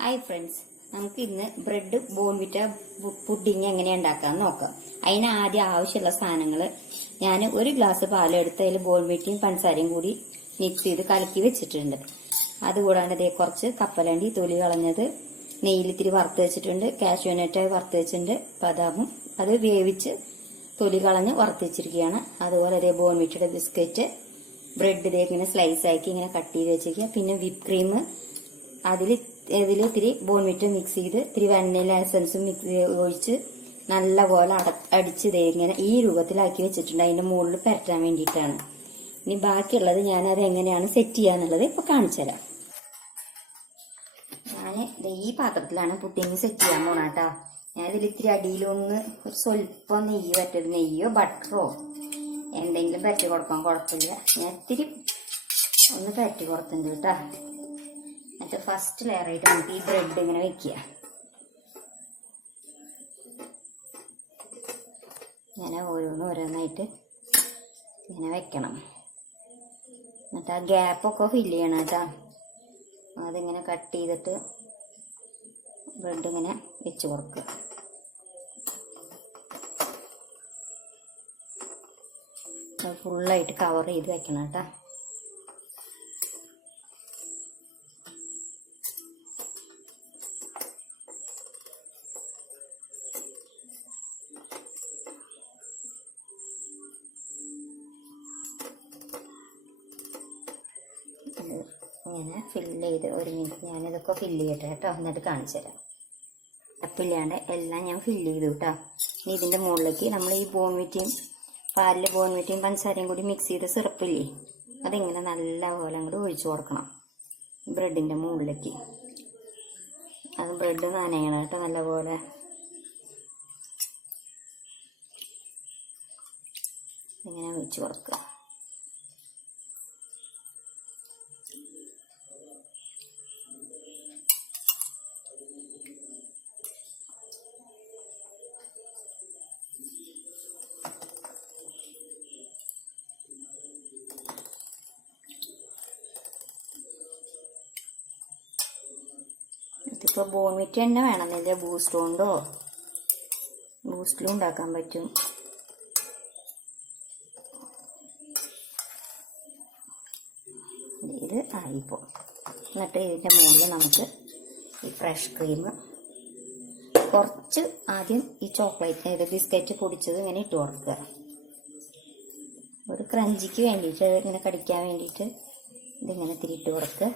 Hi friends, നമുക്ക് ഇന്ന് bread Bournvita pudding എങ്ങനെ ഉണ്ടാക്കാന്ന് നോക്കാം. അതിന് ആദ്യം ആവശ്യമുള്ള സാധനങ്ങൾ ഞാൻ ഒരു ഗ്ലാസ് പാലെടുത്ത് അതിൽ ബോൺവിറ്റയും പഞ്ചസാരയും കൂടി മിക്സ് ചെയ്ത് കലക്കി വെച്ചിട്ടുണ്ട്. അതുകൂടാണ്ട് ഇതേ കുറച്ച് കപ്പലണ്ടി തൊലി കളഞ്ഞത് നെയ്യിൽ ഇത്തിരി വറുത്ത് വെച്ചിട്ടുണ്ട്. കാഷ്യൂനട്ട് വറുത്ത് വെച്ചിട്ടുണ്ട്. ബദാമും അത് വേവിച്ച് തൊലി കളഞ്ഞ് വറുത്ത് വെച്ചിരിക്കുകയാണ്. അതുപോലെ ഇതേ ബോൺവിറ്റയുടെ ബിസ്ക്കറ്റ്, ബ്രെഡ് ഇതേ ഇങ്ങനെ സ്ലൈസ് ആക്കി ഇങ്ങനെ കട്ട് ചെയ്ത് വെച്ചിരിക്കുക. പിന്നെ വിപ്പ് ക്രീം, ഇതിൽ ഇത്തിരി ബോൺവിറ്റ മിക്സ് ചെയ്ത് ഇത്തിരി വാനില എസൻസും ഒഴിച്ച് നല്ലപോലെ അടിച്ച് ഇങ്ങനെ ഈ രൂപത്തിലാക്കി വെച്ചിട്ടുണ്ട്. അതിന്റെ മുകളിൽ പരട്ടാൻ വേണ്ടിയിട്ടാണ്. ഇനി ബാക്കിയുള്ളത് ഞാനത് എങ്ങനെയാണ് സെറ്റ് ചെയ്യാന്നുള്ളത് ഇപ്പൊ കാണിച്ചു തരാം. ഞാൻ ഈ പാത്രത്തിലാണ് പുഡിങ് സെറ്റ് ചെയ്യാൻ പോണ കേട്ടോ. ഞാനിതിൽ ഇത്തിരി അടിയിലൊന്ന് ഒരു സ്വല്പം നെയ്യ് പറ്റരുത്, നെയ്യോ ബട്ടറോ എന്തെങ്കിലും പരട്ടി കൊടുക്കാൻ കുഴപ്പമില്ല. ഞാൻ ഇത്തിരി ഒന്ന് പരട്ടി കൊടുത്തിട്ടുണ്ട് കേട്ടോ. എന്നിട്ട് ഫസ്റ്റ് ലെയർ ആയിട്ട് നമുക്ക് ഈ ബ്രെഡ് ഇങ്ങനെ വെക്കുക. ഇങ്ങനെ ഓരോന്നായിട്ട് ഇങ്ങനെ വെക്കണം. എന്നിട്ട് ആ ഗ്യാപ്പൊക്കെ ഫില്ല് ചെയ്യണം കേട്ടോ. അതിങ്ങനെ കട്ട് ചെയ്തിട്ട് ബ്രെഡ് ഇങ്ങനെ വെച്ച് കൊടുക്കുക. ഫുള്ളായിട്ട് കവർ ചെയ്ത് വെക്കണം കേട്ടോ. ഇങ്ങനെ ഫില്ല് ചെയ്ത് ഒരു മിനിറ്റ് ഞാനിതൊക്കെ ഫില്ല് ചെയ്യട്ടെ കേട്ടോ. എന്നിട്ട് കാണിച്ചു തരാം. അപ്പില്ലാണ്ട് എല്ലാം ഞാൻ ഫില്ല് ചെയ്തു കേട്ടോ. ഇനി ഇതിൻ്റെ മുകളിലേക്ക് നമ്മൾ ഈ ബോൺവിറ്റയും പാലിൽ ബോൺവിറ്റയും പഞ്ചസാരയും കൂടി മിക്സ് ചെയ്ത സിറപ്പില്ലേ, അതിങ്ങനെ നല്ലപോലെ അങ്ങോട്ട് ഒഴിച്ചു കൊടുക്കണം ബ്രെഡിൻ്റെ മുകളിലേക്ക്. അത് ബ്രെഡ് നനയണം കേട്ടോ നല്ലപോലെ. ഇങ്ങനെ ഒഴിച്ചു കൊടുക്കുക. ഇതിപ്പോൾ ബോൺവിറ്റ തന്നെ വേണമെന്നില്ല, ബൂസ്റ്റ് കൊണ്ടോ ബൂസ്റ്റിലും ഉണ്ടാക്കാൻ പറ്റും. ഇത് ആയിപ്പോൾ. എന്നിട്ട് ഇതിൻ്റെ മുകളിൽ നമുക്ക് ഈ ഫ്രഷ് ക്രീം കുറച്ച് ആദ്യം ഈ ചോക്ലേറ്റ് ഇത് ബിസ്ക്കറ്റ് പൊടിച്ചത് ഇങ്ങനെ ഇട്ട് കൊടുക്കുക. ഒരു ക്രഞ്ചിക്ക് വേണ്ടിയിട്ട് ഇങ്ങനെ കടിക്കാൻ വേണ്ടിയിട്ട് ഇതിങ്ങനെ തിരിയിട്ട് കൊടുക്കുക.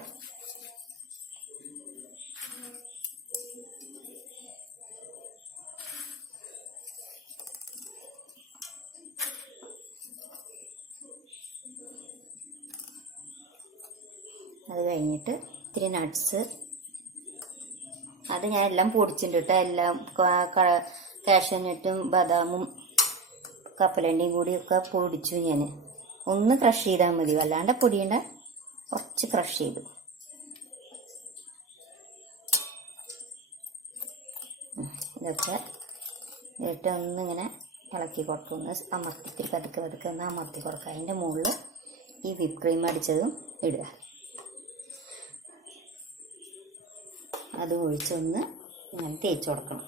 അത് കഴിഞ്ഞിട്ട് ഇത്തിരി നട്ട്സ്, അത് ഞാൻ എല്ലാം പൊടിച്ചിട്ടുണ്ട് കേട്ടോ. എല്ലാം കാഷ്യൂനട്ടും ബദാമും കപ്പലണ്ടിയും കൂടിയൊക്കെ പൊടിച്ചു. ഞാൻ ഒന്ന് ക്രഷ് ചെയ്താൽ മതി, വല്ലാണ്ട് പൊടിയണ്ട, കുറച്ച് ക്രഷ് ചെയ്തു. ഇതൊക്കെ ഇട്ട് ഒന്നിങ്ങനെ ഇളക്കി കൊടുക്കും, ഒന്ന് അമർത്തി പതുക്കെ ഒന്ന് അമർത്തി കൊടുക്കുക. അതിൻ്റെ മുകളിൽ ഈ വിപ്പ് ക്രീം അടിച്ചതും ഇടുക. അത് ഒഴിച്ചൊന്ന് ഇങ്ങനെ തേച്ച് കൊടുക്കണം.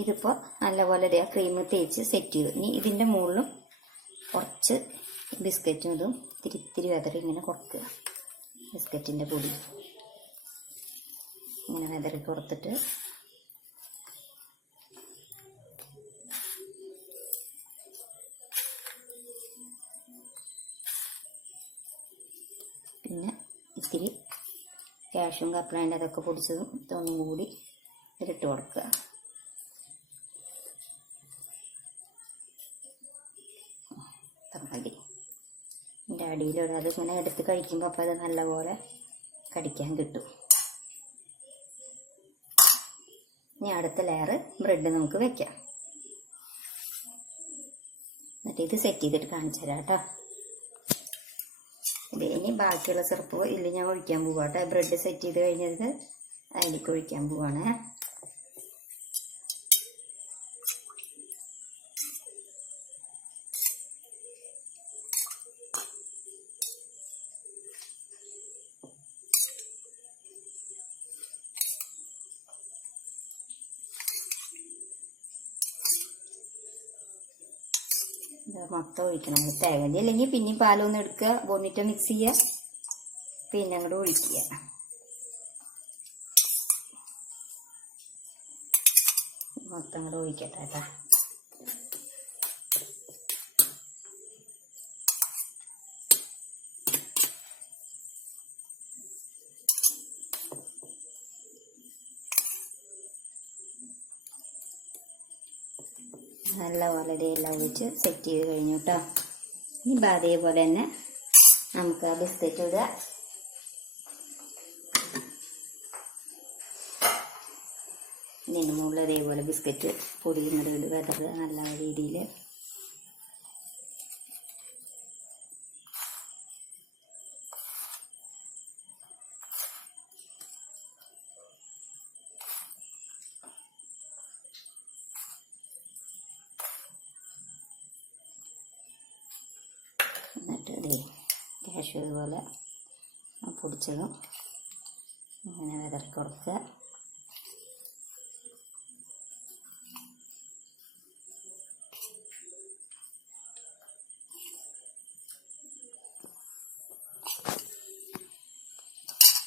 ഇതിപ്പോൾ നല്ലപോലെ ക്രീം തേച്ച് സെറ്റ് ചെയ്തു. ഇനി ഇതിൻ്റെ മുകളിലും കുറച്ച് ബിസ്ക്കറ്റും ഇതും തിരി വെതറി ഇങ്ങനെ കൊടുക്കുക. ബിസ്ക്കറ്റിൻ്റെ പൊടി ഇങ്ങനെ വെതറി കൊടുത്തിട്ട് പിന്നെ ഇത്തിരി കാഷ്യും കപ്പലണ്ടി അതൊക്കെ പൊടിച്ചതും ഇതൊന്നും കൂടി ഇതിലിട്ട് കൊടുക്കുക. മതി. ഇതിൻ്റെ അടിയിലൂടെ അത് ഇങ്ങനെ എടുത്ത് കഴിക്കുമ്പോൾ അപ്പോൾ അത് നല്ലപോലെ കടിക്കാൻ കിട്ടും. ഇനി അടുത്ത ലെയർ ബ്രെഡ് നമുക്ക് വെക്കാം. എന്നിട്ട് ഇത് സെറ്റ് ചെയ്തിട്ട് കാണിച്ചു തരാം കേട്ടോ. ഇത് ഇനി ബാക്കിയുള്ള സിറപ്പ് ഇതിൽ ഞാൻ ഒഴിക്കാൻ പോവാട്ടെ. ബ്രെഡ് സെറ്റ് ചെയ്ത് കഴിഞ്ഞത് അതിലേക്ക് ഒഴിക്കാൻ പോവാണ്. മൊത്തം ഒഴിക്കണം. തികഞ്ഞ അല്ലെങ്കിൽ പിന്നെയും പാലൊന്ന് എടുക്കുക, ബോൺവിറ്റ മിക്സ് ചെയ്യുക, പിന്നെ അങ്ങോട്ട് ഒഴിക്കുക. മൊത്തം അങ്ങോട്ട് ഒഴിക്കട്ടെ കേട്ടോ. നല്ലപോലെ എല്ലാം ഒഴിച്ച് സെറ്റ് ചെയ്ത് കഴിഞ്ഞു കേട്ടോ. ഇനി അതേപോലെ തന്നെ നമുക്ക് ആ ബിസ്ക്കറ്റ് ഇടുക. ഇതിന് മുകളിൽ അതേപോലെ ബിസ്ക്കറ്റ് പൊടിയുന്നത് ഇടുക. അതൊക്കെ നല്ല രീതിയിൽ എന്നിട്ട് കാഷ്യൂ ഇതുപോലെ പൊടിച്ചതും അങ്ങനെ വിതറി കൊടുക്കുക.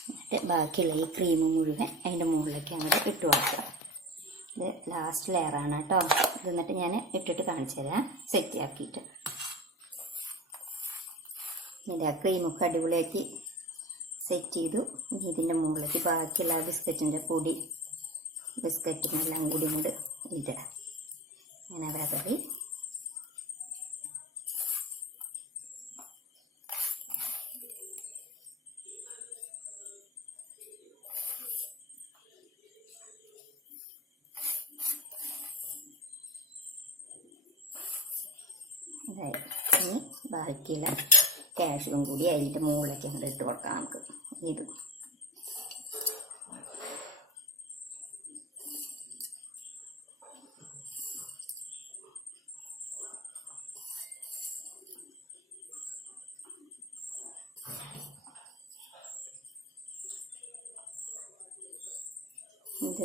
എന്നിട്ട് ബാക്കിയുള്ള ഈ ക്രീം മുഴുവൻ അതിൻ്റെ മുകളിലേക്ക് അങ്ങോട്ട് ഇട്ട് കൊടുക്കുക. ഇത് ലാസ്റ്റ് ലെയറാണ് കേട്ടോ. ഇത് എന്നിട്ട് ഞാൻ ഇട്ടിട്ട് കാണിച്ചു തരാം സെറ്റ് ആക്കിയിട്ട്. ഇതിൻ്റെ ക്രീമൊക്കെ അടിപൊളിയാക്കി സെറ്റ് ചെയ്തു. ഇനി ഇതിൻ്റെ മുകളിലേക്ക് ബാക്കിയുള്ള ബിസ്ക്കറ്റിൻ്റെ പൊടി ബിസ്ക്കറ്റിനെല്ലാം കൂടി കൊണ്ട് ഇടുക. അങ്ങനെ വിതറി ഇതായി. ഇനി ബാക്കിയുള്ള കാഷ്യൂവും കൂടി അതിൻ്റെ മുകളിലേക്ക് അങ്ങോട്ട് ഇട്ട് കൊടുക്കാം നമുക്ക്. ഇത്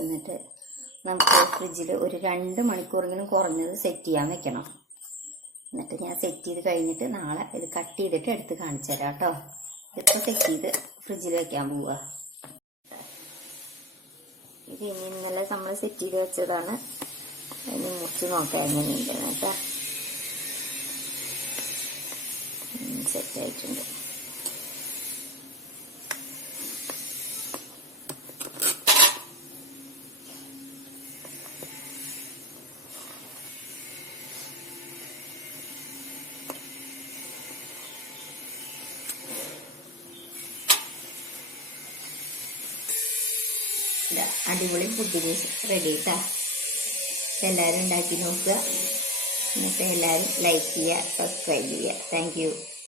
എന്നിട്ട് നമുക്ക് ഫ്രിഡ്ജിൽ ഒരു 2 മണിക്കൂറെങ്കിലും കുറഞ്ഞത് സെറ്റ് ചെയ്യാൻ വെക്കണം. എന്നിട്ട് ഞാൻ സെറ്റ് ചെയ്ത് കഴിഞ്ഞിട്ട് നാളെ ഇത് കട്ട് ചെയ്തിട്ട് എടുത്ത് കാണിച്ചു തരാം കേട്ടോ. ഇതിപ്പോൾ സെറ്റ് ചെയ്ത് ഫ്രിഡ്ജിൽ വെക്കാൻ പോവുക. ഇത് ഇന്നലെ നമ്മൾ സെറ്റ് ചെയ്ത് വെച്ചതാണ്. അതിന് മുറിച്ച് നോക്കാം എങ്ങനെയുണ്ടെന്ന് കേട്ടോ. സെറ്റ് ആയിട്ടുണ്ട്. അടിപൊളി പുഡിങ് റെഡി കേട്ടോ. എല്ലാവരും ഉണ്ടാക്കി നോക്കുക. എന്നിട്ട് എല്ലാവരും ലൈക്ക് ചെയ്യുക, സബ്സ്ക്രൈബ് ചെയ്യുക. Thank you.